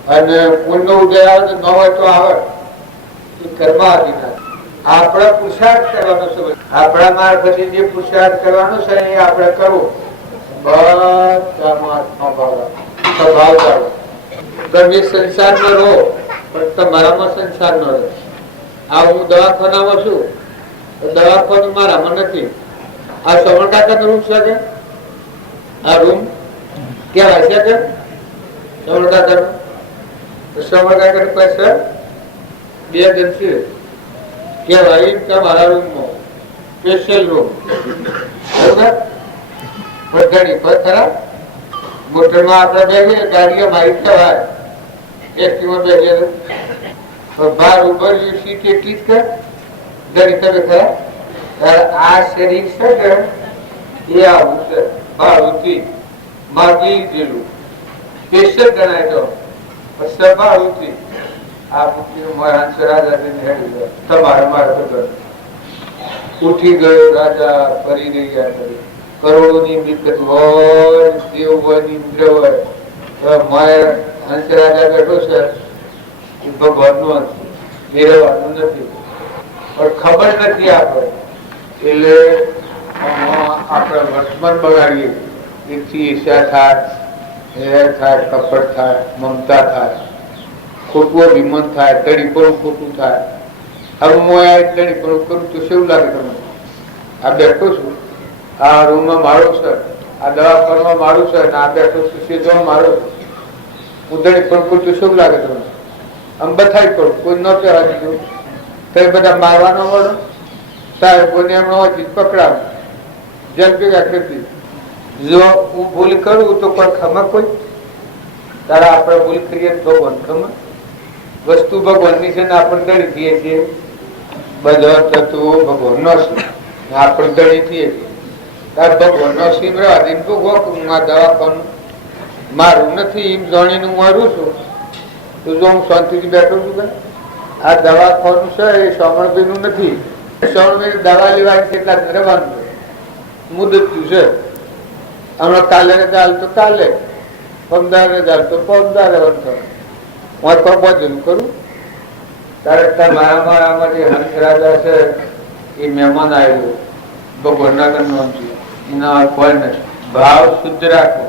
અને પુણ્ય ઉદય આવે તો ન હોય તો આવે. કર્માદિના આપણે પુરુષાર્થ કરવાનો છે. આપણા મારફતે જે પુરુષાર્થ કરવાનો છે એ આપણે કરવું. તમે સંસારમાં રહો પણ તમારામાં સંસાર ન રહે. આ હું દવાખાનામાં છું, દવાખાનું મારામાં નથી. આ શ્રવણ કાકા રૂમ છે કે આ રૂમ કેવાય છે કે શ્રવણ કાકા? શ્રવણ કાકા પાસે 2 જણ છે કેવાય તમારા રૂમમાં સ્પેશિયલ રૂમ. મોટરમાં આપણે બેસીએ, ગાડીઓ મારી કહેવાય, એસટીમાં બેસીએ બહાર ઉભર્યું સીટ એટલી જ કે દરી તમે ખરા. આ શરીર છે ને એ આવું છે, ભાવથી માગી લીધેલું સ્પેશિયલ ગણાય. તો ભાવથી આ પુત્રી મહારાજ રાજા તમારા મારા ઉઠી ગયો રાજા ફરી રહ્યા. કરોડોની મિલકત હોય, દેવ હોય, ઇન્દ્ર હોય, માયા હંસરાજા બેઠો છે એ ભગવાનનું નથી, દેવવાનું નથી, પણ ખબર નથી આપણે, એટલે આપણે વર્તમાન બગાડીએ, એથી ઈર્ષ્યા થાય, હેર થાય, કપટ થાય, મમતા થાય, ખોટું અભિમાન થાય, તડીપણું ખોટું થાય. હવે હું આ તડીપણું કરું તો શું લાગે તમને? આ બેઠો છું, આ રૂમમાં મારો છે, આ દવાખાનામાં મારું છે, આ બેઠો છું સીધો મારો છે, હું તડીપણું કરું તો શું લાગે તમને? આમ બથાઈ પડું, કોઈ ન કહેવા દીધું તો બધા મારવાનો મળો, સાહેબોને એમનો પકડાવે, જેમ ભેગા કરતી. જો હું ભૂલ કરું તો કોઈ ખમા કોઈ? તારા આપણે ભૂલ કરીએ તો ભગવાન ખમા? વસ્તુ ભગવાનની છે ને આપણે દળી દઈએ છીએ, બધા તત્વો ભગવાનનો છે, આપણે દળી દઈએ છીએ. તાર ભગવાનનો સીમ રહેવા દઈને ભોગવો, હું આ દવાખાનું મારું નથી એમ જાણીને હું મારું છું, તો જો હું શાંતિથી બેઠો છું કે આ દવાખાનું છે એ શ્રવણભાઈનું નથી, શ્રવણભાઈ દવા લેવાની કેટલા રહેવાનું મુદત છે, હમણાં કાલે રજા તો કાલે, 15 હજાર તો 15 રહેવાનું, હું તો બધું કરું. ત્યારે મારામાં જે હંસ રાજા છે એ મહેમાન આવેલું, ભગવાનના નામથી, એના કોઈ નથી. ભાવ શુદ્ધ રાખો,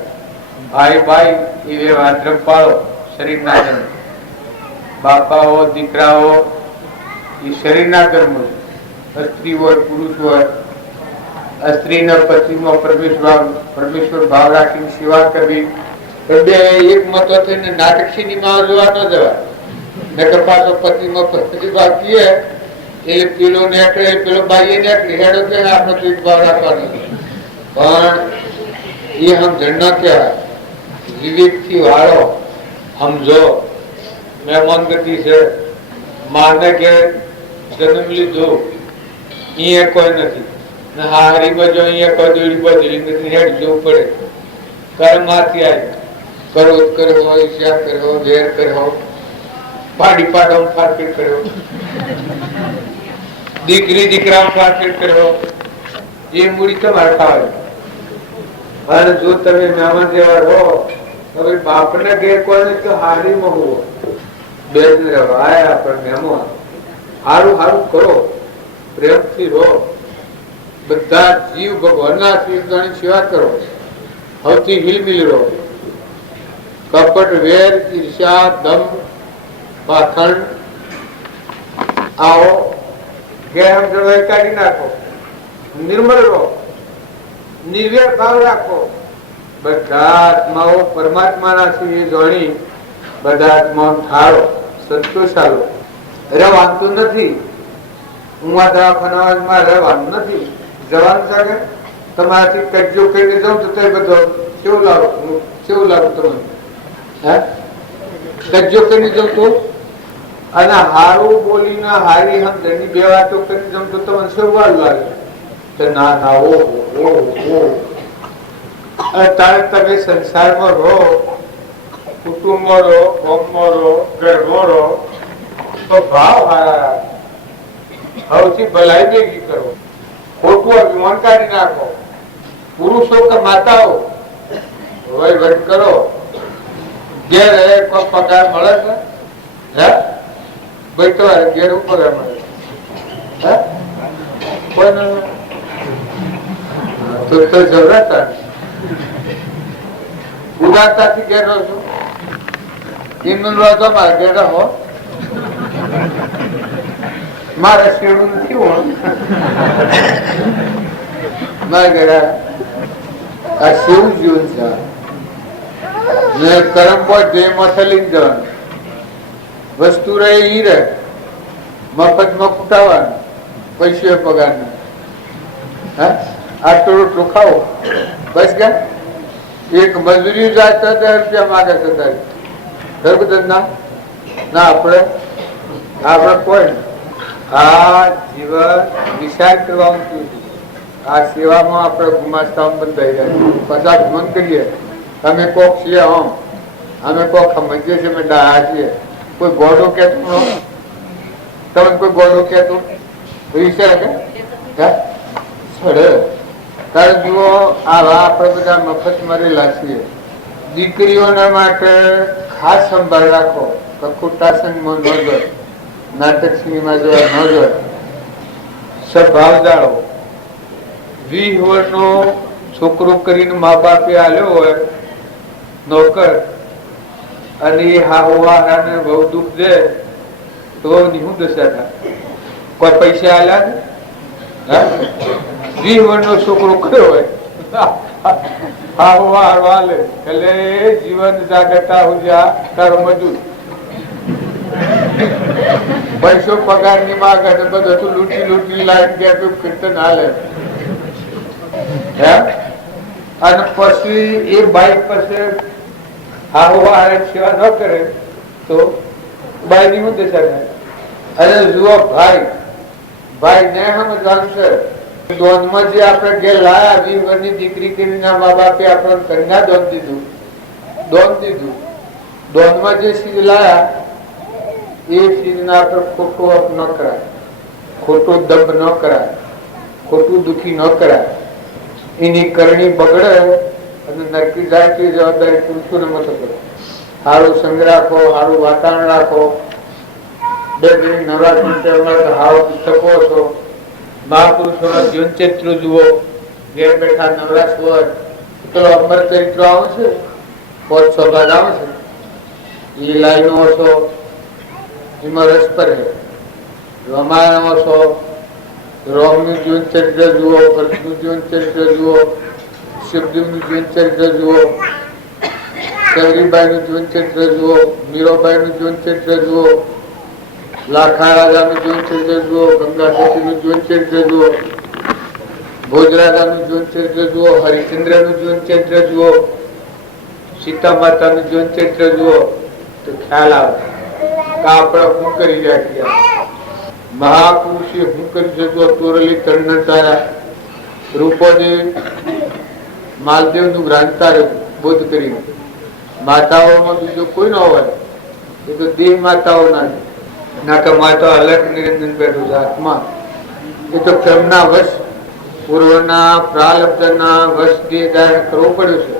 ભાઈ ભાઈ એ વાદ્રમ પાળો, શરીરના જન્મ, બાપાઓ દીકરાઓ એ શરીરના કર્મ છે, સ્ત્રી હોય પુરુષ હોય, સ્ત્રીના પતિમાં પરમેશ્વર ભાવ રાખીને સેવા કરવી. બે એક મતો થઈને નાટક સિનેમા જોવા ન જવાય, નકર પાછો પતિમાં પ્રતિભાવ કીએ એટલે પેલો નીકળે, પેલો બાઈએ નીકળે, હેડો કે આપણો ભાવ રાખવાનો, પણ એ સમજણ ન કહેવાય. વિવેકથી વાળો, સમજો મહેમાન ગતિ છે, માને કે જન્મ લીધો અહીંયા કોઈ નથી, હારી બાજુ અહીંયા કોઈ દોડી બદલી નથી, હેડ જવું પડે. કર્મમાંથી આવી ક્રોધ કર્યો, ઈર્ષ્યા કર્યો, વેર કર્યો, પાડી પાડો ફાટફીટ કર્યો, દીકરી દીકરા ફાટફીટ કર્યો, એ મૂડી તમારે ખાવે. અને જો તમે મહેમાન જેવા રહો, હવે બાપને ઘેર કોઈ તો હારીમાં હોવો, બેન રહેવાય, આપણે મહેમાન સારું સારું કરો, પ્રેમથી રહો, બધા જીવ ભગવાનના આશીર્વાદની સેવા કરો, સૌથી હિલમિલ રહો. કપટ, વેર, ઈર્ષ્યા, દમ, પાખંડ આવો ગેર કાઢી નાખો, નિર્મળ રહો, નિર્વેર ભાવ રાખો. બધા આત્માઓ પરમાત્માના છે એ જાણી બધા આત્માઓ ઠારો, સંતોષાલો. રહેવાનું નથી, હું આ દવાખાનામાં રહેવાનું નથી, જવાનું છે. તમારાથી કજ્જો કરીને જાઉં તો તે બધો કેવું લાગુ તમને? કજ્જો કરીને જાઉં તો અને હારું બોલીને હારી સમજણની બે વાતો કરીને જાઉં તો તમને શું વાર લાગે? ના ના, ઓહો અત્યારે તમે સંસારમાં રહો, કુટુંબમાં રહો, ગામમાં રહો, ઘરમાં રહો, તો ભાવ હારા સૌથી ભલાઈ ભેગી કરો, ખોટું અભિમાન કાઢી નાખો. પુરુષો કે માતાઓ વહીવટ કરો, ઘેર કોઈ પગાર મળે છે? ભાઈ તમારે ઘેર પગાર મળે કોઈ તો જરૂરત ઉદારતાથી ઘેર રહો છો, એમનું રહો તો મારે ઘેર રહો, મારે શેડું નથી હોવાનું, મારે ઘેર આ શેવું જીવન છે. કર્મ પર ધ્યેયમાં લઈને જવાનું, વસ્તુ રહે ઈ રહે, મફતમાં કુટાવાનું, પૈસે પગાર આટલો રોટલો ખાવો બસ ગયા. એક મજૂરી જાય તો 10 રૂપિયા માગે છે ના આપણે કોઈ આ જીવન વિચાર કરવાનું, આ સેવામાં આપણે ગુમાસ્તા બંધાઈ જાય. પચાસ મન કરીએ, તમે કોક છીએ, અમે કોક સમજીએ છીએ, અમે ડાયા છીએ. કોઈ ગોડો કેતું તમે કોઈ ગોડો કેતું વિચાર કે ત્યારે જુઓ આવા આપણે બધા મફત મરેલા છીએ. દીકરીઓના માટે ખાસ સંભાળ રાખો. કકુટાસનમાં ન જોય, નાટક સિનેમા જોવા ન જોય. સદભાવ જાળવો. 20 વર્ષનો છોકરો કરીને મા બાપે આલ્યો હોય નોકર, અને એ હાને બહુ દુઃખ દે તો શું દશા થાય? કોઈ પૈસા આલ્યા? 20 વર્ષનો છોકરો કયો હોય હાલે એટલે જીવન જાગતા હુજા તારો મજૂર પૈસો પગાર ની માગ બધું લૂંટી લૂંટી લાઈન ગયા કીર્તન હાલે. અને પછી એ બાઈક પાસે સેવા ન કરે તો બાઈ ની શું દશા થાય? અને જુઓ ભાઈ ને સમજવાનું છે. દોનમાં જે આપણે ઘેર લાયા 20 વર્ષની દીકરી કરીને મા બાપે આપણે કન્યા દોન દીધું. દોનમાં જે ચીજ લાયા એ ચીજના આપણે ખોટો અપ ન કરાય, ખોટો દંભ ન કરાય, ખોટું દુખી ન કરાય. એની કરણી બગડે અને નરકી જાય તો જવાબદારી પુરુષોને મત કરો. સારું સંગ રાખો, સારું વાતાવરણ રાખો. બે નવરાત્રી સારો પુસ્તકો છો. મહાપુરુષોના જીવન ચરિત્ર જુઓ. ઘેર બેઠા નવરાશ હોય પેલો અમર ચરિત્ર આવે છે, 5-6 ભાગ આવે છે. એ લાઈનો છો એમાં રસ પર હે. રામાયણો છો, રામનું જીવન ચરિત્ર જુઓ, ભરતનું જીવન ચરિત્ર જુઓ, શિવદેવનું જીવન ચરિત્ર જુઓ, ચૌરીબાઈનું જીવન ચરિત્ર જુઓ, મીરાબાઈનું જીવન ચરિત્ર જુઓ, લાખા રાજાનું જીવન ચરિત્ર જુઓ, ગંગા સતીનું જીવન ચરિત્ર જુઓ, ભોજરાજાનું જીવન ચરિત્ર જુઓ, હરિચંદ્રનું જીવન ચરિત્ર જુઓ, સીતા માતાનું જીવન ચરિત્ર જુઓ તો ખ્યાલ આવે કે આપણે શું કરી રહ્યા. મહાપુરુષે શું કરી જતો? તોરલી તરણ તારા રૂપોદેવ માલદેવ નું ગ્રાંતાર બોધ કરી. માતાઓમાં બીજો કોઈ ન હોય એ તો દેવ માતાઓ ના કે માતા અલગ નિરંજન બેઠું છે આત્મા. એ તો ક્રમના વશ પૂર્વના પ્રાલબ્ધના વશ જે ધારણ કરવો પડ્યું છે.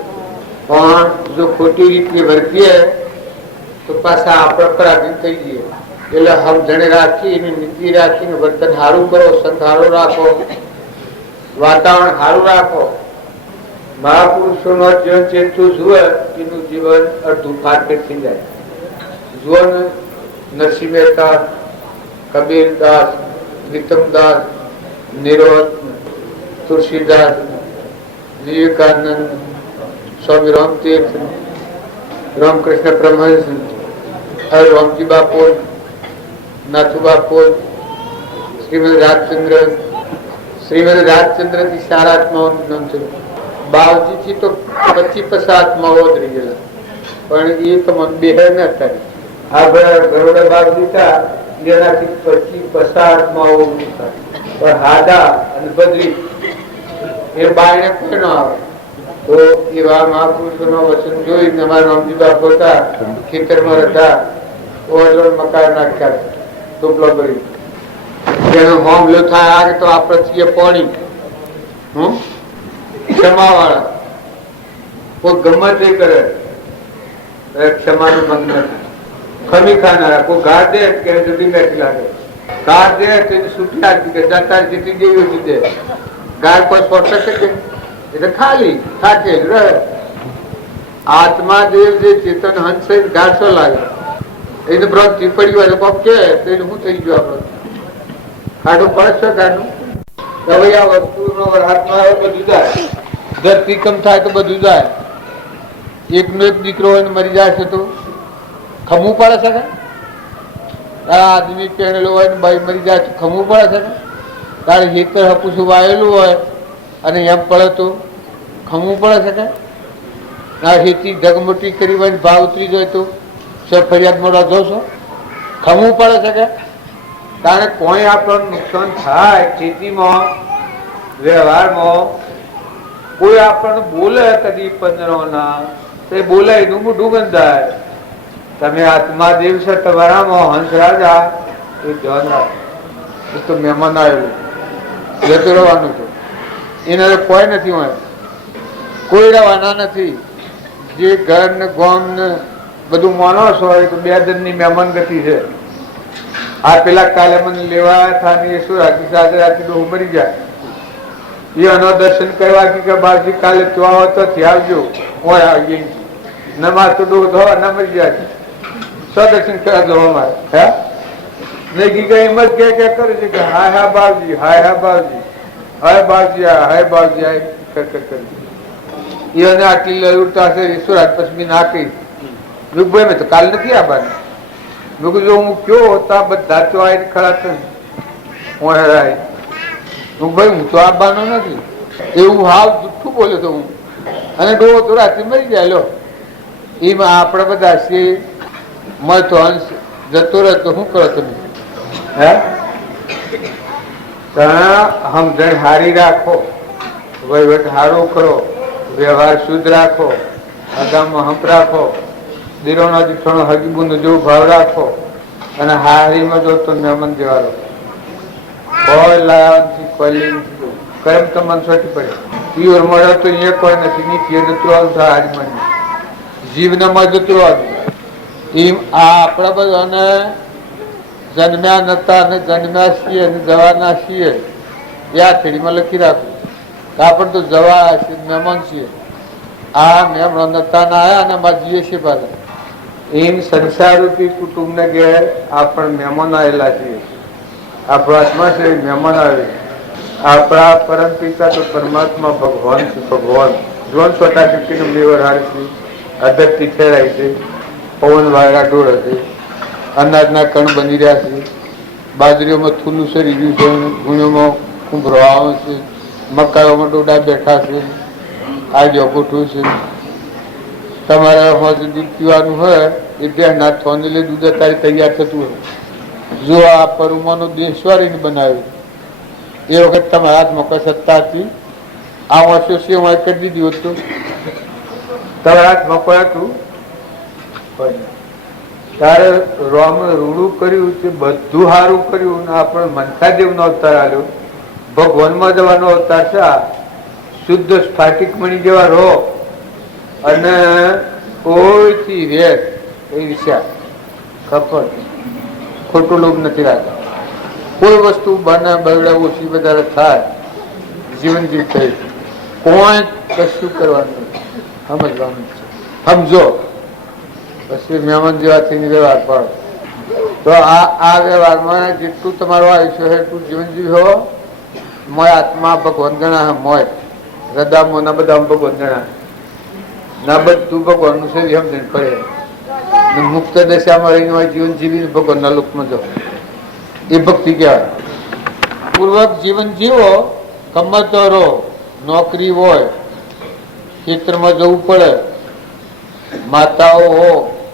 પણ જો ખોટી રીતે વર્તીએ તો પાછા આપણે પરાધીન થઈ જઈએ. એટલે સમજણ રાખીને નીતિ રાખીને વર્તન સારું કરો, સંગ સારો રાખો, વાતાવરણ સારું રાખો. મહાપુરુષોનો જીવન ચરિત્ર જુએ એનું જીવન અડધું પારફેક્ટ થઈ જાય. જુઓ ને નરસિંહ મહેતા, કબીરદાસ, પ્રીતમદાસ, નિરોધ, તુલસીદાસ, વિવેકાનંદ, સ્વામી રામતીર્થ, રામકૃષ્ણ પરમહંસ, રામજી બાપુ, નાથુ બાપુ, શ્રીમદ રાજચંદ્ર થી 4 આત્માઓનું નામ છે. બાવજી થી તો 25 આત્માઓ જ રહી ગયેલા, પણ એ તો મન બે ને અત્યારે આગળ ગરોડા બાવજી હતા એનાથી 25 આત્માઓ પણ હાડા અને બદરી એ બાયણે કોઈ ન આવે. તો એવા મહાપુરુષોના વચન જોઈને અમારા રામજી બાપુ હતા, ખેતરમાં હતા, મકાન નાખ્યા ટોપલો ભરી જેનો હોમલો થાય તો આપણે છીએ પાણી ક્ષમા વાળા. કોઈ ગમે તે કરે ક્ષમાનું મગ્ન ખમી ખાનારા. કોઈ ઘા દે કે જુદી બેઠી લાગે, ઘા દે તેની છૂટી આપી કે જતા જીતી જેવી જીતે. ગાય કોઈ સ્પર્શ શકે એટલે ખાલી થાકેલ રહે. આત્માદેવ જે ચેતન હંસ ઘાસો લાગે એને બ્રત પડી હોય તો કે શું થઈ ગયું આપડે ખાડું પડશે ગાડું. હવે આ વસ્તુનો હાથમાં આવે બધું જાય. ધરતીકંપ થાય તો બધું જાય. એકનો એક દીકરો હોય મરી જાય છે તો ખમવું પડે છે કે? આદમી પહેરેલો હોય ને ભાઈ મરી જાય તો ખમવું પડે છે કે? તારે હેતર હપુસું વાયેલું હોય અને એમ પડે તો ખમવું પડે છે કે? આ હેતી ઢગમોટી કરી હોય ભાવ ઉતરી જાય તો ફરિયાદ મોડા જોશો ખમવું પડે છે કે? કારણ કોઈ આપણને નુકસાન થાય ખેતીમાં વ્યવહારમાં કોઈ આપણને બોલે કદી 15 ના તે બોલે એનું મોઢું ગંધાય. તમે આત્માદેવ છે તમારામાં હંસ રાજા એ ધ્યાન રાખો. એ તો મહેમાન આવેલું જતું રહેવાનું છે. એના કોઈ નથી હોય, કોઈ રવાના નથી. જે ઘર ને ગામ ને બધું માણસ હોય તો 2 જણની મહેમાન ગતિ છે. આ પેલા કાલે મને લેવા હતા ને એ શું રાતી સાથે રાતી ડોહ મરી જાય, એનો દર્શન કરવા કે બાજી કાલે તો આવો તો આવજો, હોય આવીએ નમાજ તો ડોહ ધોવા ના મરી જાય, દર્શન કરવા જવા મારે હે નહીં કે એમ જ કે કરે છે કે હાય હા બાવજી, હાય હા બાવજી, હાય બાવજી, હાય બાવજી, હાય કરે. એને આટલી લલૂરતા છે ઈશ્વરાજ પછી ના કહી ભાઈ મેં તો કાલ નથી આવવાનું. મેં કીધું હું કયો હોતા બધા તો આવીને ખરા છે ભાઈ હું તો આવવાનો નથી, એવું હાવ જુઠ્ઠું બોલ્યો તો હું. અને ડોહો તો રાત્રે મરી જાય. લો એમાં આપણે બધા છીએ મળતો અંશ જતો રહે તો શું કરો તમે? હે સમજણ હારી રાખો, વહીવટ હારો કરો, વ્યવહાર શુદ્ધ રાખો, અગામમાં હંપ રાખો, દીરોનો દીઠોનો હજીબુનો જેવો ભાવ રાખો, અને હારીમાં જો તો મહેમાન જેવા રહો. કોઈ લાવથી કોઈ કર્મ તો મન સોટી પડે. પ્યોર મળે તો અહીંયા કોઈ નથી, નીચે જતું આવતું હારીમાં જીવને માં જતું આવ્યું. એમ આ આપણા બધાને જન્મ્યા નતા અને જન્મ્યા છીએ અને જવાના છીએ એ આ ખેડીમાં લખી રાખવું. આપણે તો જવા છે, મહેમાન છીએ. આ મહેમાન નતા ના આવ્યા અને અમારે જીએ છીએ પાછા. એમ સંસારરૂપી કુટુંબને ઘેર આપણે મહેમાન આવેલા છીએ. આપણો આત્મા છે મહેમાન આવે. આપણા પરમ પિતા તો પરમાત્મા ભગવાન છે. ભગવાન જોન સ્વતા શક્તિનું લેવર હાર છે, અધરથી ખેરાય છે, પવન વાળા ડોળ છે, અનાજના કણ બની રહ્યા છે, બાજરીઓમાં થૂલું સરી ગયું છે, ગુણ્યોમાં કુંભરો આવે છે, મકાઈઓમાં ડોડા બેઠા છે, આ જોગોઠું છે. તમારે સુધી પીવાનું હોય એટલે ના થોંદલે દૂધ અત્યારે તૈયાર થતું હોય. જો આ પરુમાનું દેશવારીને બનાવ્યું એ વખત તમારા હાથમાં કોઈ સત્તા હતી, આ વર્ષો સેવ કરી દીધી હોત તો તમારા હાથમાં કોઈ હતું? તારે રામ રૂડું કર્યું તે બધું સારું કર્યું ને આપણે મનકાદેવ નો અવતાર આવ્યો, ભગવાનમાં જવાનો અવતાર છે. શુદ્ધ સ્ફાટિક મણી જેવા રહો અને કોઈથી વેર ઈર્ષ્યા કપટ ખોટું લોભ નથી રાખતા. કોઈ વસ્તુ બને બગડે ઓછી વધારે થાય જીવન જીવ થઈ કોઈ કશું કરવાનું સમજવાનું છે. સમજો પછી મહેમાન જેવા થઈને વ્યવહાર પાડો. તો આ વ્યવહારમાં જેટલું તમારું આયુષ્ય હોય એટલું જીવન જીવ હો. મોય આત્મા ભગવાન ગણા, મોય હૃદયમાં ના બધા ભગવાન ગણા ના, બધું ભગવાનનું છે સમજણ પડે. મુક્ત દશામાં રહીને હોય જીવન જીવીને ભગવાનના લોકમાં જાઓ એ ભક્તિ કહેવાય. પૂર્વક જીવન જીવો, કમાતો રહો, નોકરી હોય, ખેતરમાં જવું પડે, માતાઓ હો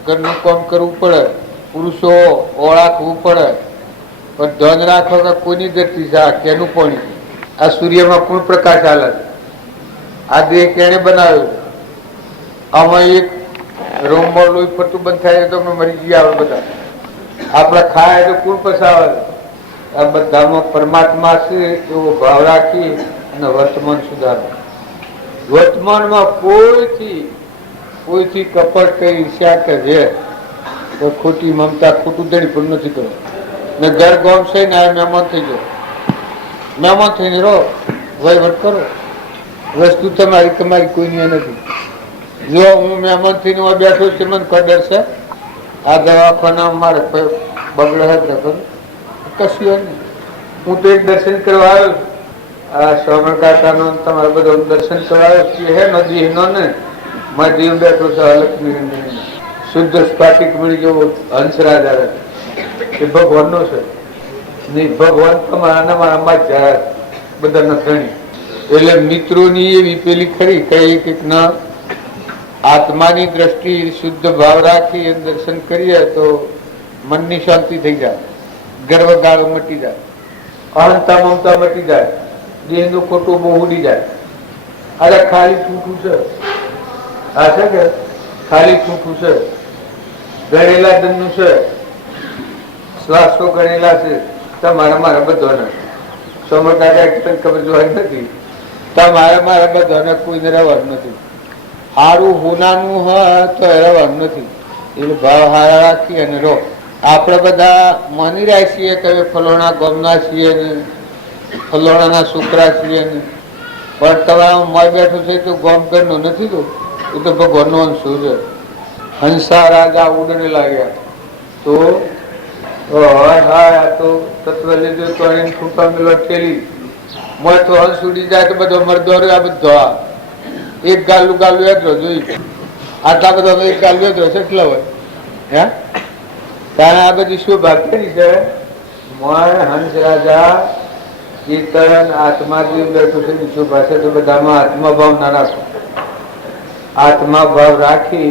ઘરનું કામ કરવું પડે, પુરુષો ઓળખવું પડે, પણ ધન રાખો કે કોઈની ગતિ છે, કેનું પાણી, આ સૂર્યમાં કોણ પ્રકાશ હાલે છે, આ દેહ કેને બનાવ્યો છે, આમાં એક રોમમાં લોહી ફરતું બંધ થાય તો મરી જઈએ આપણે બધા. આપણે ખાય તો કોણ પસાવે? આ બધામાં પરમાત્મા છે એવો ભાવ રાખી અને વર્તમાન સુધારો. વર્તમાનમાં કોઈથી કપટ કે ઈર્ષ્યા કે છે તો ખોટી મમતા ખોટું દડી પણ નથી કરવું. ને ઘર ગામ છે ને આ મહેમાન થઈ જાઓ, મહેમાન થઈને રહો, વહીવટ કરો. વસ્તુ તમારી કોઈની નથી. જો હું મહેમાન થઈને બેઠો છું, મને કોઈ ડર છે? આ દવાખાના મારે બગડે કશું નહીં. હું તો એક દર્શન કરવા આવ્યો છું. આ શ્રવણ કાકાનો તમારે બધો દર્શન કરવા આવ્યો હે નદી નો ને મારે જીવ બેઠો છે. લક્ષ્મી શુદ્ધ સ્ફાટિક મળી જેવો હંસરાજ આવે એ ભગવાનનો છે. નહીં ભગવાન તમારા મારામાં જાય બધાના ધણી. એટલે મિત્રોની એવી પેલી ખરી કઈ એક ના આત્માની દ્રષ્ટિ શુદ્ધ ભાવ રાખી દર્શન કરીએ તો મનની શાંતિ થઈ જાય, ગર્વ ગાળો મટી જાય, અહંતા મમતા મટી જાય, દેહનું ખોટું બહુ ઉડી જાય. અરે ખાલી છૂટું છે, આ છે કે ખાલી છૂટું છે, ગણેલા ધનનું છે, શ્વાસો ગણેલા છે તમારા મારા બધાને. સમર કાકા ખબર જોવાની નથી તમારે મારે બધાને કોઈને રહેવાનું નથી. સારું હોનાનું હોય તો એ રહેવાનું નથી. એટલે ભાવ હારા રાખી અને રહો. આપણે બધા માની રહ્યા છીએ કે ફલોણા ગામના છીએ ને ફલોણાના છોકરા છીએ ને, પણ તમારા મોય બેઠો છે તો ગામ ઘરનો નથી. તો એ તો ભગવાનનો અંશ છે. હંસા રાજા ઉડને લાગ્યા તો તો તત્વ લીધું તો એને છૂટા મેલો ઠેલી મોય તો હંસ ઉડી જાય તો બધો મરદો આ બધો એક ગાલું ગાલું એક જોઈ આટલા બધા એક ગાલું જ હશે કેટલા હોય હે. કારણ આ બધી શું ભાગી છે. મોય હંસ રાજા ચિંતન આત્મા જે બેઠું છે શું ભાષે તો બધામાં આત્મા ભાવ ના રાખો. આત્મા ભાવ રાખી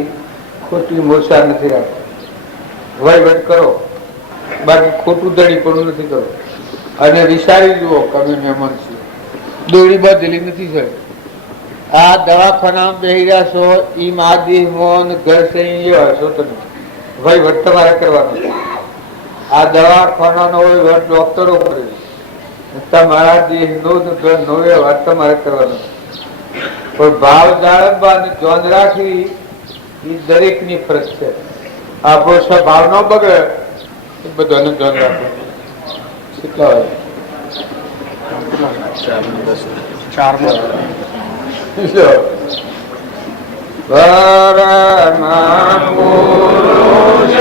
ખોટી મૂર્છા નથી રાખો. વહીવટ કરો, બાકી ખોટું દળી પણ નથી કરો. અને વિચારી જુઓ કે અમે મહેમાન છીએ. દોડી બદલી નથી થઈ. આ દવાખાનામાં બેસી રહ્યા છો ઈ માદી મોન ઘર છે હશો તમે. વહીવટ તમારે કરવાનો. આ દવાખાનાનો વહીવટ ડોક્ટરો કરે. તમારા દેહનો ઘરનો વ્યવહાર તમારે કરવાનો. પણ ભાવ જાળવવા અને જોન રાખવી એ દરેકની ફરજ છે. આપણો સ્વભાવ ન બગડે એ બધાને ધ્યાન રાખવું. કેટલા હોય? 4 પરમા પુરુષ